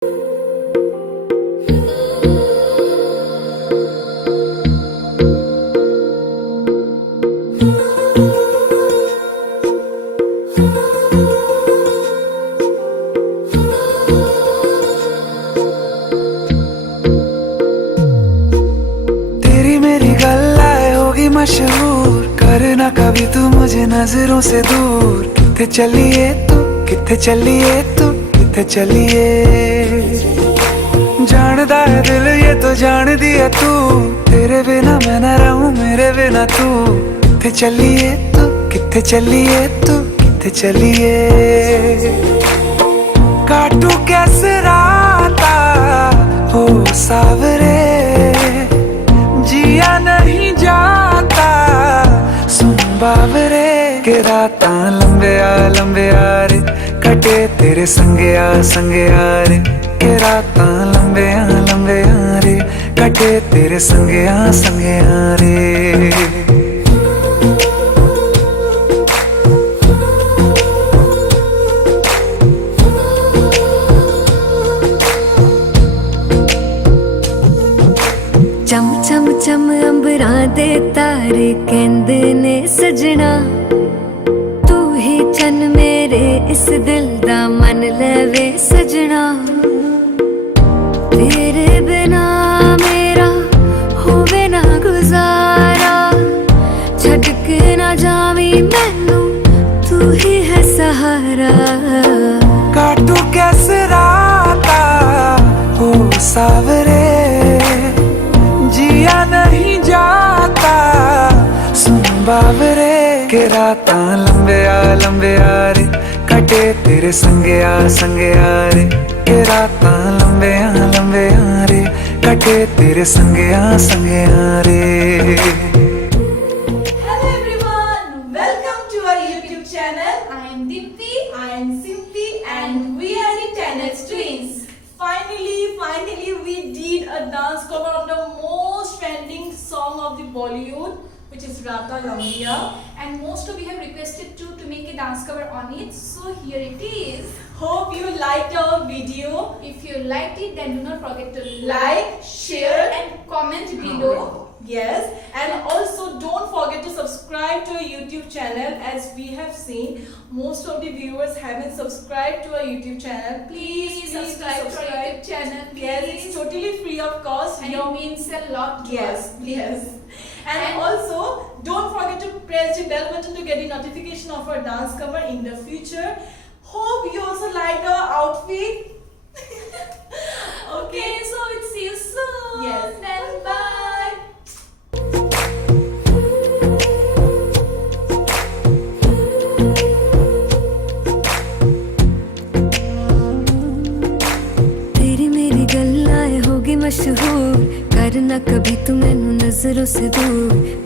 तेरी मेरी गल्लाए होगी मशहूर, करना कभी तू मुझे नजरों से दूर। किथे चलिए तू, किथे चलिए तू, किथे चलिए। जानदा है दिल ये तो जान दिया तू, तेरे बिना मैं न रहूं मेरे बिना तू। किथे चलिए तू, किथे चलिए तू, किथे चलिए। काटू कैसे राता हो सावरे, जिया नहीं जाता सुन बावरे। के रातां लंबे आ रे, कटे तेरे संगे आ रे। के रातां लंबे आ रे, कटे तेरे संगे आ रे। चम चम चम अंबरां दे तारे कहंदे ने सजना, तू ही चन मेरे इस दिल दा मन लवे सजना। तेरे बिना मेरा होवे ना गुजारा, छड्ड के ना जावी मैनू तू ही है सहारा। काटू कैसे राता हो सावरे, जिया नहीं जाता सुन बावरे। के रातां लंबे आ रे, कटे तेरे संगे आ रे। के रातां लंबे आ रे, कटे तेरे संगे आ रे। Hello everyone, welcome to our YouTube channel. I am Dipti, I am Simpi, and we are the Tenets Twins. Finally, we did a dance cover on the most trending song of the Bollywood, which is Rata Lambiya, and most of you have requested to make a dance cover on it. So here it is. Hope you liked our video. If you liked it, then do not forget to like, share, and comment below. Yes, and also don't forget to subscribe to our YouTube channel. As we have seen, most of the viewers haven't subscribed to our YouTube channel. Please subscribe to our YouTube channel. Yes, it's totally free of cost, and it means a lot to us. Yes. And also don't forget to press the bell button to get the notification of our dance cover in the future. Hope you also liked our outfit. Okay, so we'll see you soon. Yes, then bye. तेरी मेरी गल्लाए होगी मशहूर, करना कभी तू मैनू नजरों से दूर।